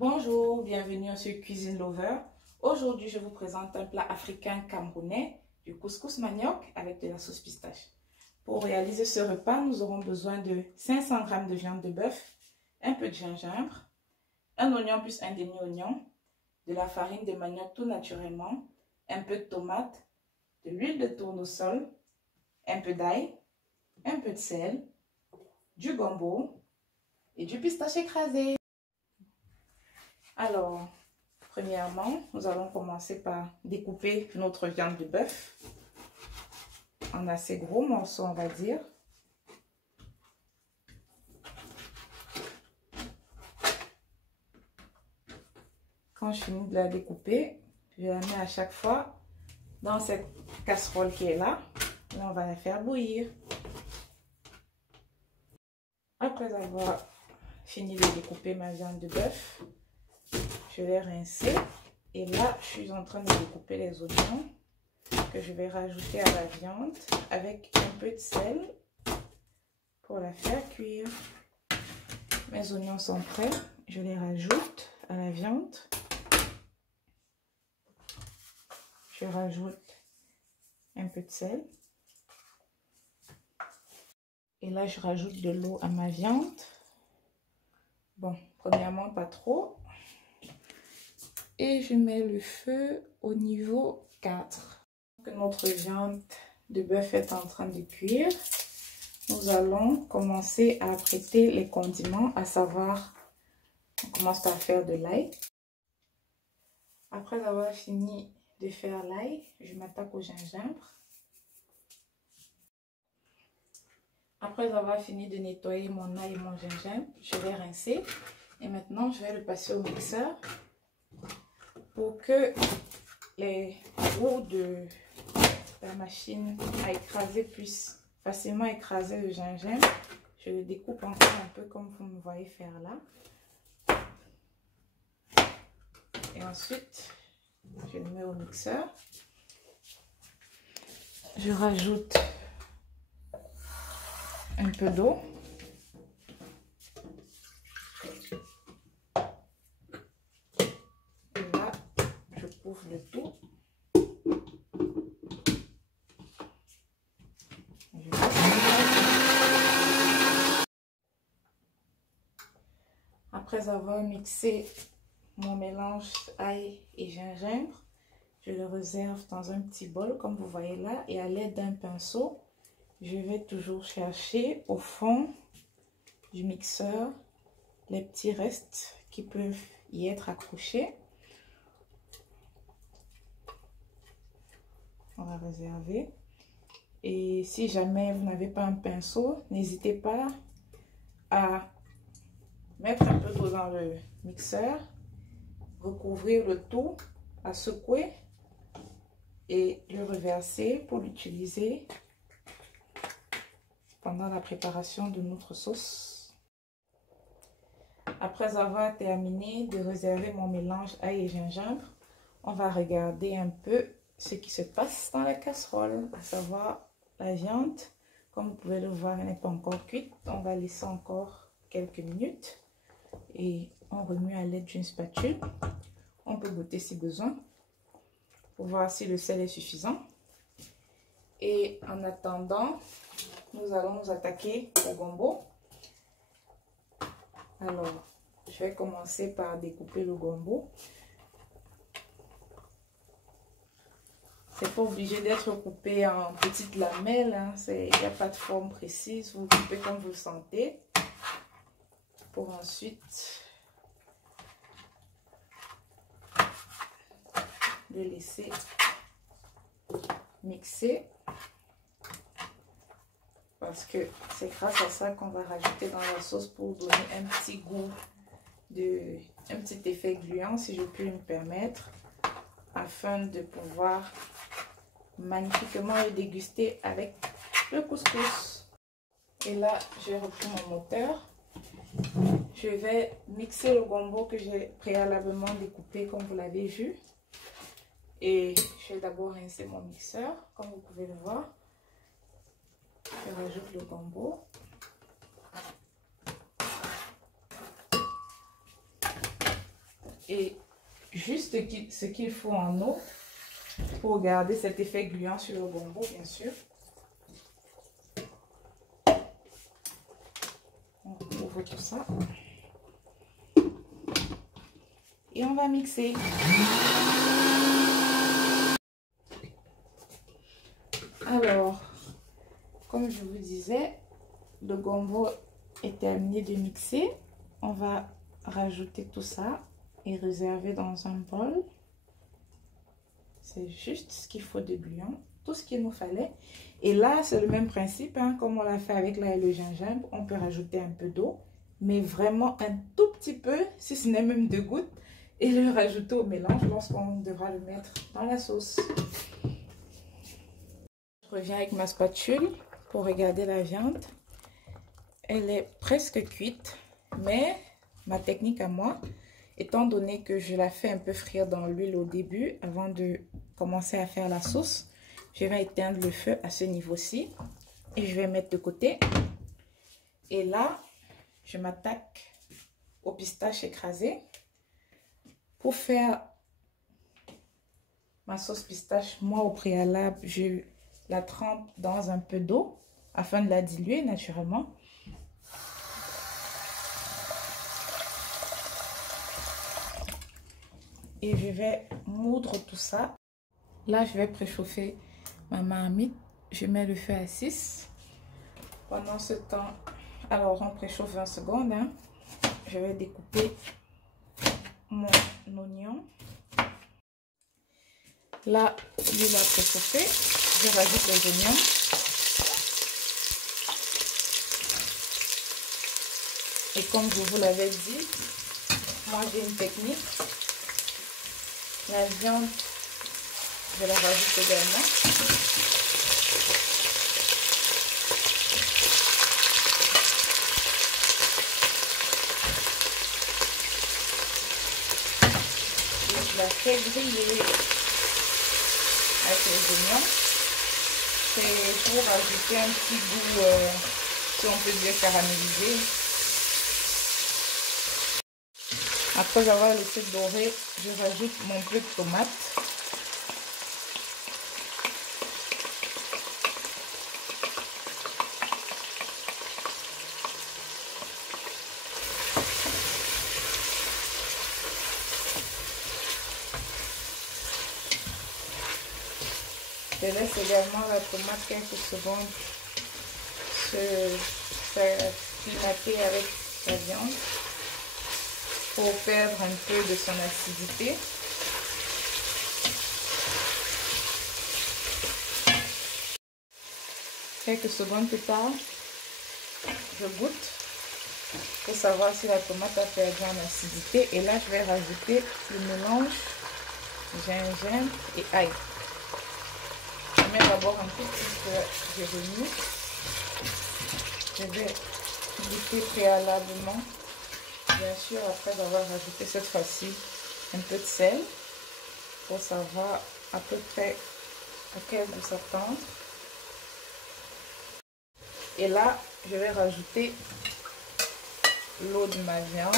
Bonjour, bienvenue sur Cuisine Lover. Aujourd'hui, je vous présente un plat africain camerounais, du couscous manioc avec de la sauce pistache. Pour réaliser ce repas, nous aurons besoin de 500 g de viande de bœuf, un peu de gingembre, un oignon plus un demi-oignon, de la farine de manioc tout naturellement, un peu de tomate, de l'huile de tournesol, un peu d'ail, un peu de sel, du gombo et du pistache écrasé. Alors, premièrement, nous allons commencer par découper notre viande de bœuf en assez gros morceaux, on va dire. Quand je finis de la découper, je la mets à chaque fois dans cette casserole qui est là. Et on va la faire bouillir. Après avoir fini de découper ma viande de bœuf, je vais rincer. Et là, je suis en train de découper les oignons que je vais rajouter à la viande avec un peu de sel pour la faire cuire. Mes oignons sont prêts. Je les rajoute à la viande. Je rajoute un peu de sel. Et là, je rajoute de l'eau à ma viande. Bon, premièrement, pas trop. Et je mets le feu au niveau 4. Que notre viande de bœuf est en train de cuire, nous allons commencer à apprêter les condiments, à savoir, on commence par faire de l'ail. Après avoir fini de faire l'ail, je m'attaque au gingembre. Après avoir fini de nettoyer mon ail et mon gingembre, je vais rincer. Et maintenant, je vais le passer au mixeur pour que les roues de la machine à écraser puissent facilement écraser le gingembre. Je le découpe encore un peu comme vous me voyez faire là. Et ensuite, je le mets au mixeur. Je rajoute un peu d'eau. Et là, je couvre le tout. Après avoir mixé mon mélange ail et gingembre, je le réserve dans un petit bol comme vous voyez là et à l'aide d'un pinceau, je vais toujours chercher au fond du mixeur les petits restes qui peuvent y être accrochés. On va réserver. Et si jamais vous n'avez pas un pinceau, n'hésitez pas à mettre un peu d'eau dans le mixeur, recouvrir le tout, à secouer et le reverser pour l'utiliser pendant la préparation de notre sauce. Après avoir terminé de réserver mon mélange ail et gingembre, on va regarder un peu ce qui se passe dans la casserole, à savoir la viande. Comme vous pouvez le voir, elle n'est pas encore cuite. On va laisser encore quelques minutes et on remue à l'aide d'une spatule. On peut goûter si besoin pour voir si le sel est suffisant. Et en attendant, nous allons nous attaquer au gombo. Alors, je vais commencer par découper le gombo. C'est pas obligé d'être coupé en petites lamelles, hein. Il n'y a pas de forme précise, vous coupez comme vous le sentez. Pour ensuite le laisser mixer. Parce que c'est grâce à ça qu'on va rajouter dans la sauce pour donner un petit goût, un petit effet gluant si je puis me permettre, afin de pouvoir magnifiquement le déguster avec le couscous. Et là, j'ai repris mon moteur. Je vais mixer le gombo que j'ai préalablement découpé comme vous l'avez vu. Et je vais d'abord rincer mon mixeur, comme vous pouvez le voir. Je rajoute le gombo. et juste ce qu'il faut en eau pour garder cet effet gluant sur le gombo, bien sûr. On ouvre tout ça. Et on va mixer. Alors, comme je vous disais, le gombo est terminé de mixer. On va rajouter tout ça et réserver dans un bol. C'est juste ce qu'il faut de gluant, tout ce qu'il nous fallait. Et là, c'est le même principe, hein, comme on l'a fait avec l'ail et le gingembre. On peut rajouter un peu d'eau, mais vraiment un tout petit peu, si ce n'est même 2 gouttes, et le rajouter au mélange lorsqu'on devra le mettre dans la sauce. Je reviens avec ma spatule pour regarder la viande. Elle est presque cuite, mais ma technique à moi, étant donné que je la fais un peu frire dans l'huile au début, avant de commencer à faire la sauce, je vais éteindre le feu à ce niveau-ci et je vais mettre de côté. Et là, je m'attaque aux pistaches écrasées pour faire ma sauce pistache. Moi, au préalable, je la trempe dans un peu d'eau afin de la diluer naturellement. Et je vais moudre tout ça. Là, je vais préchauffer ma marmite. Je mets le feu à 6. Pendant ce temps, alors on préchauffe 20 secondes. Hein. Je vais découper mon oignon. Là, l'huile a préchauffé. Je rajoute les oignons. Et comme je vous l'avais dit, moi j'ai une technique. La viande, je la rajoute également. Et je la fais griller avec les oignons. C'est pour ajouter un petit goût, si on peut dire caramélisé. Après avoir laissé dorer, je rajoute mon peu de tomate. Je laisse également la tomate quelques secondes se climater avec la viande pour perdre un peu de son acidité. Quelques secondes plus tard, je goûte pour savoir si la tomate a perdu en acidité. Et là, je vais rajouter le mélange gingembre et ail. Je mets d'abord un tout petit peu de vernis. Je vais goûter préalablement. Bien sûr, après avoir rajouté cette fois-ci un peu de sel pour savoir à peu près à quel goût s'attendre. Et là, je vais rajouter l'eau de ma viande.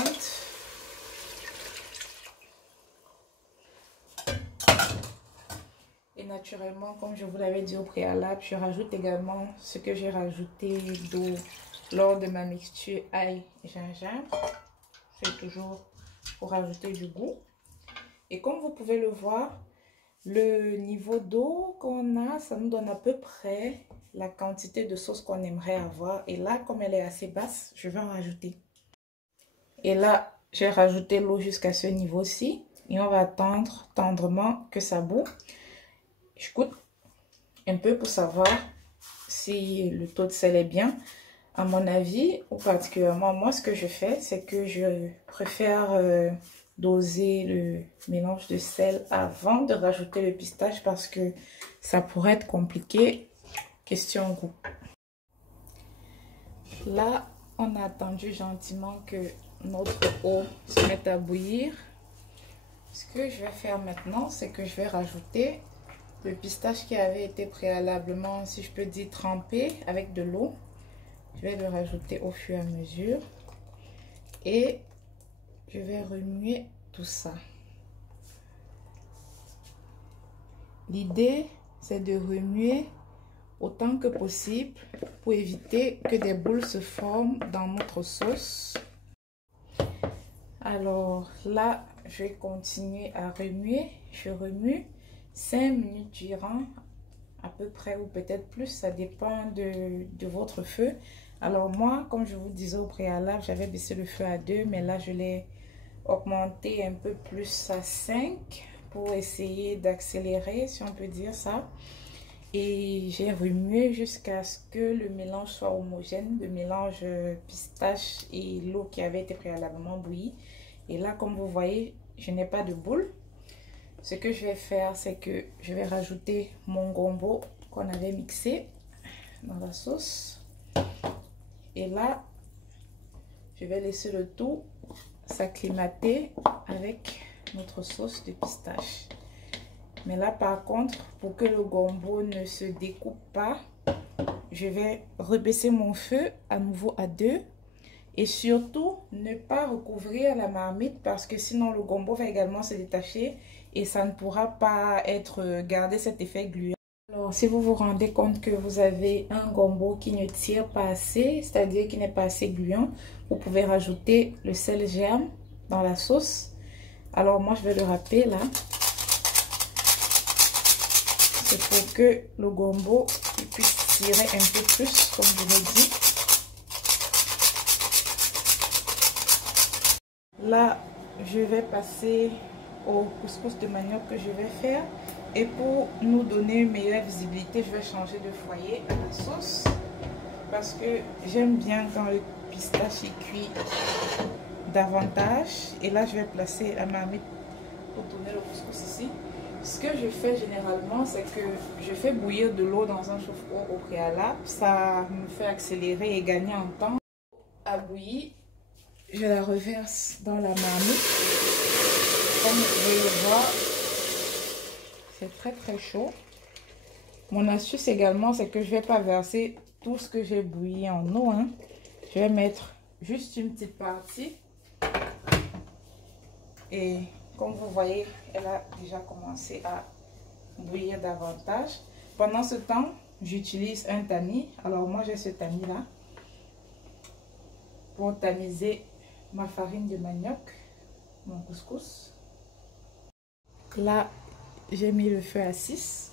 Et naturellement, comme je vous l'avais dit au préalable, je rajoute également ce que j'ai rajouté d'eau lors de ma mixture ail et gingembre. C'est toujours pour rajouter du goût. Et comme vous pouvez le voir, le niveau d'eau qu'on a, ça nous donne à peu près la quantité de sauce qu'on aimerait avoir. Et là, comme elle est assez basse, je vais en rajouter. Et là, j'ai rajouté l'eau jusqu'à ce niveau-ci. Et on va attendre tendrement que ça bout. Je goûte un peu pour savoir si le taux de sel est bien. À mon avis, ou particulièrement, moi, ce que je fais, c'est que je préfère doser le mélange de sel avant de rajouter le pistache parce que ça pourrait être compliqué, question goût. Là, on a attendu gentiment que notre eau se mette à bouillir. Ce que je vais faire maintenant, c'est que je vais rajouter le pistache qui avait été préalablement, si je peux dire, trempé avec de l'eau. Je vais le rajouter au fur et à mesure. Et je vais remuer tout ça. L'idée, c'est de remuer autant que possible pour éviter que des boules se forment dans notre sauce. Alors là, je vais continuer à remuer. Je remue 5 minutes durant, à peu près, ou peut-être plus, ça dépend de votre feu. Alors moi, comme je vous disais au préalable, j'avais baissé le feu à 2, mais là je l'ai augmenté un peu plus à 5 pour essayer d'accélérer, si on peut dire ça. Et j'ai remué jusqu'à ce que le mélange soit homogène, le mélange pistache et l'eau qui avait été préalablement bouillie. Et là, comme vous voyez, je n'ai pas de boule. Ce que je vais faire, c'est que je vais rajouter mon gombo qu'on avait mixé dans la sauce. Et là, je vais laisser le tout s'acclimater avec notre sauce de pistache. Mais là, par contre, pour que le gombo ne se découpe pas, je vais rebaisser mon feu à nouveau à 2. Et surtout, ne pas recouvrir la marmite parce que sinon le gombo va également se détacher et ça ne pourra pas être gardé cet effet gluant. Alors, si vous vous rendez compte que vous avez un gombo qui ne tire pas assez, c'est-à-dire qui n'est pas assez gluant, vous pouvez rajouter le sel germe dans la sauce. Alors, moi, je vais le râper là. C'est pour que le gombo puisse tirer un peu plus, comme je l'ai dit. Là, je vais passer au couscous de manioc que je vais faire. Et pour nous donner une meilleure visibilité, je vais changer de foyer à la sauce. Parce que j'aime bien quand le pistache est cuit davantage. Et là, je vais placer la marmite pour tourner le couscous ici. Ce que je fais généralement, c'est que je fais bouillir de l'eau dans un chauffe-eau au préalable. Ça me fait accélérer et gagner en temps. À bouillir, je la reverse dans la marmite. Comme vous pouvez le voir, c'est très très chaud. Mon astuce également, c'est que je ne vais pas verser tout ce que j'ai bouilli en eau. Hein. Je vais mettre juste une petite partie. Et comme vous voyez, elle a déjà commencé à bouillir davantage. Pendant ce temps, j'utilise un tamis. Alors moi, j'ai ce tamis-là pour tamiser ma farine de manioc, mon couscous. Là, j'ai mis le feu à 6.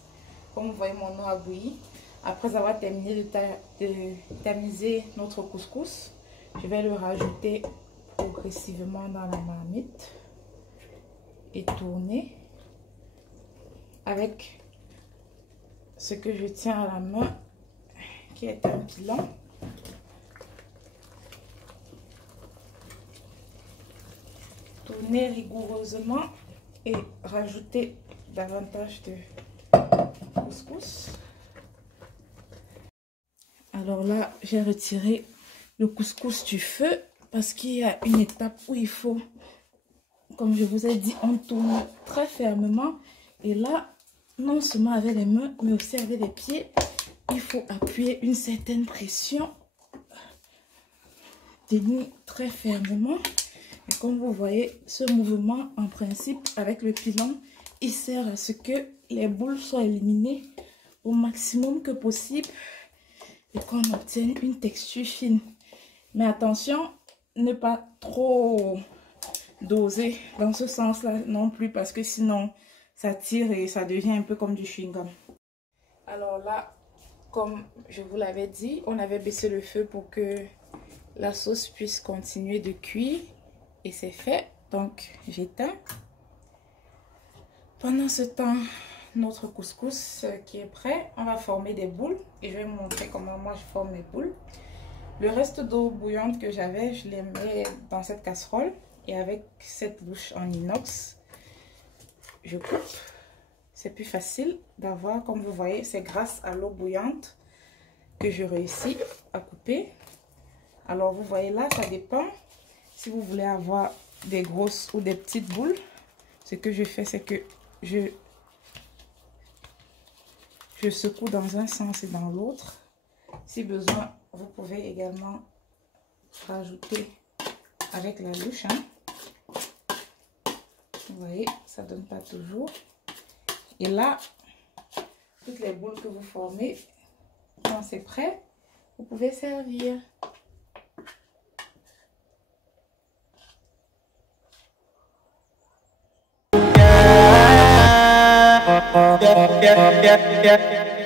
Comme vous voyez, mon eau a bouilli. Après avoir terminé de tamiser notre couscous, je vais le rajouter progressivement dans la marmite et tourner avec ce que je tiens à la main, qui est un pilon. Tourner rigoureusement et rajouter davantage de couscous. Alors là, j'ai retiré le couscous du feu parce qu'il y a une étape où il faut, comme je vous ai dit, on tourne très fermement. Et là, non seulement avec les mains, mais aussi avec les pieds, il faut appuyer une certaine pression. Tenir très fermement. Et comme vous voyez, ce mouvement, en principe, avec le pilon, il sert à ce que les boules soient éliminées au maximum que possible et qu'on obtienne une texture fine. Mais attention, ne pas trop doser dans ce sens-là non plus, parce que sinon, ça tire et ça devient un peu comme du chewing-gum. Alors là, comme je vous l'avais dit, on avait baissé le feu pour que la sauce puisse continuer de cuire. Et c'est fait. Donc, j'éteins. Pendant ce temps, notre couscous qui est prêt, on va former des boules. Et je vais vous montrer comment moi je forme mes boules. Le reste d'eau bouillante que j'avais, je les mets dans cette casserole. Et avec cette louche en inox, je coupe. C'est plus facile d'avoir, comme vous voyez, c'est grâce à l'eau bouillante que je réussis à couper. Alors, vous voyez là, ça dépend. Si vous voulez avoir des grosses ou des petites boules, ce que je fais, c'est que je secoue dans un sens et dans l'autre. Si besoin, vous pouvez également rajouter avec la louche. Hein. Vous voyez, ça donne pas toujours. Et là, toutes les boules que vous formez, quand c'est prêt, vous pouvez servir. Yeah.